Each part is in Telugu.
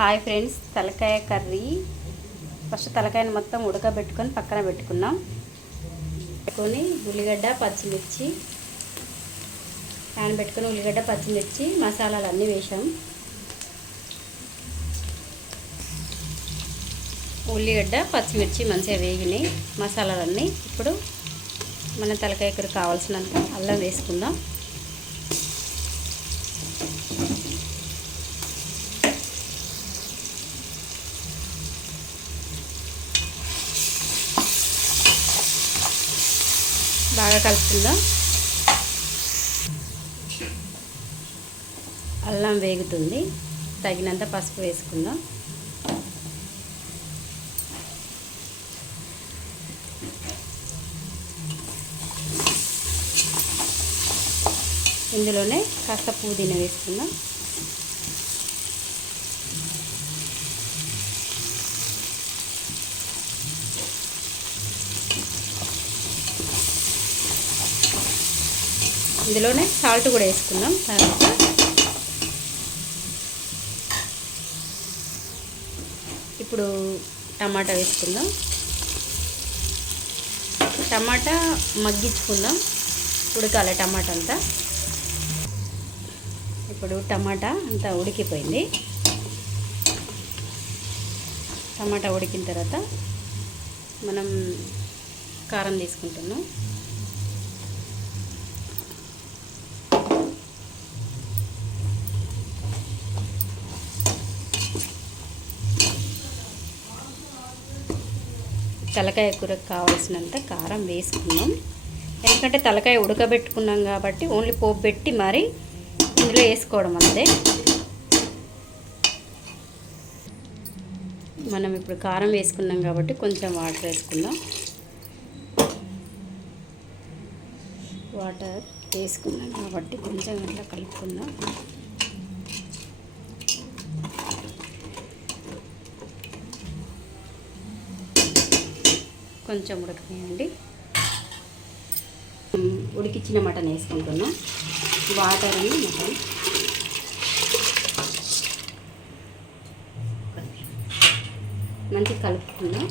హాయ్ ఫ్రెండ్స్ తలకాయ కర్రీ. ఫస్ట్ తలకాయని మొత్తం ఉడకబెట్టుకొని పక్కన పెట్టుకున్నాం. పెట్టుకొని ఉల్లిగడ్డ పచ్చిమిర్చి ప్యాన్ పెట్టుకొని ఉల్లిగడ్డ పచ్చిమిర్చి మసాలాలు అన్నీ వేసాం. ఉల్లిగడ్డ పచ్చిమిర్చి మంచిగా వేగినాయి. మసాలాలన్నీ ఇప్పుడు మన తలకాయ కూర కావాల్సినంత అల్లం వేసుకుందాం. బాగా కలుపుకుందాం. అల్లం వేగుతుంది. తగినంత పసుపు వేసుకుందాం. ఇందులోనే కాస్త పుదీనా వేసుకుందాం. ఇందులోనే సాల్ట్ కూడా వేసుకుందాం. తర్వాత ఇప్పుడు టమాటా వేసుకుందాం. టమాటా మగ్గించుకుందాం. ఉడకాలి టమాటా అంతా. ఇప్పుడు టమాటా అంతా ఉడికిపోయింది. టమాటా ఉడికిన తర్వాత మనం కారం తీసుకుంటున్నాం. తలకాయ కూరకు కావాల్సినంత కారం వేసుకున్నాం. ఎందుకంటే తలకాయ ఉడకబెట్టుకున్నాం కాబట్టి ఓన్లీ పోపు పెట్టి మరి ఇందులో వేసుకోవడం అంతే. మనం ఇప్పుడు కారం వేసుకున్నాం కాబట్టి కొంచెం వాటర్ వేసుకుందాం. వాటర్ వేసుకున్నాం కాబట్టి కొంచెం ఇట్లా కలుపుకుందాం. కొంచెం ఉడకనియండి ఉడికిచ్చిన మటన్ వేసుకుంటున్నాం. వాటర్ అని మటన్. మంచిగా కలుపుకుందాం.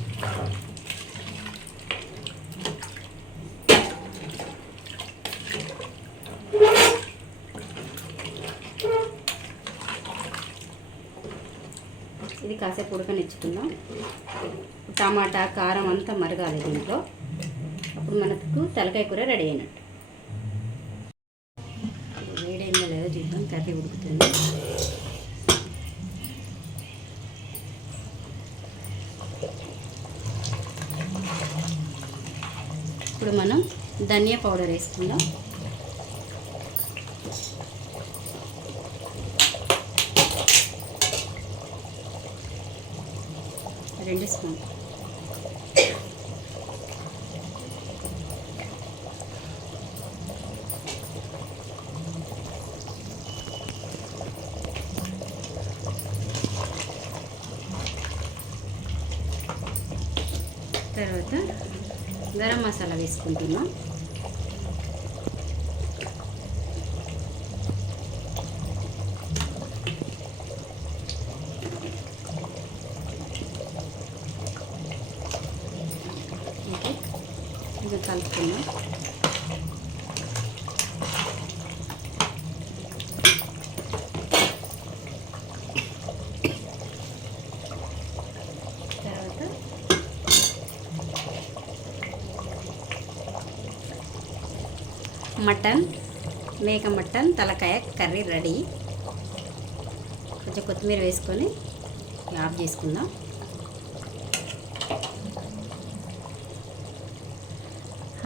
ఇది కాసేపు ఉడకనిచ్చుకుందాం. టమాటా కారం అంతా మరగాలి దీంట్లో. అప్పుడు మనకు తలకాయ కూర రెడీ అయినట్టు. వేడైందో లేదో చూద్దాం కర్రీ ఉడుకుతుంది. ఇప్పుడు మనం ధనియా పౌడర్ వేసుకుందాం. రెండు స్పూన్ తర్వాత గరం మసాలా వేసుకుంటున్నాం. ఇది కలుపుకుందాం తర్వాత మటన్ మేక మటన్ తలకాయ కర్రీ రెడీ. కొంచెం కొత్తిమీర వేసుకొని ఆఫ్ చేసుకుందాం.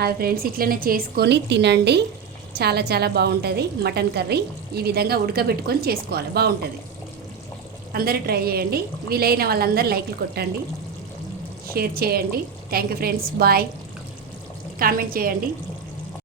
హాయ్ ఫ్రెండ్స్ ఇట్లనే చేసుకొని తినండి. చాలా చాలా బాగుంటుంది మటన్ కర్రీ. ఈ విధంగా ఉడకబెట్టుకొని చేసుకోవాలి. బాగుంటుంది. అందరూ ట్రై చేయండి. వీలైన వాళ్ళందరూ లైక్లు కొట్టండి. షేర్ చేయండి. Thank you friends. Bye. Comment చేయండి.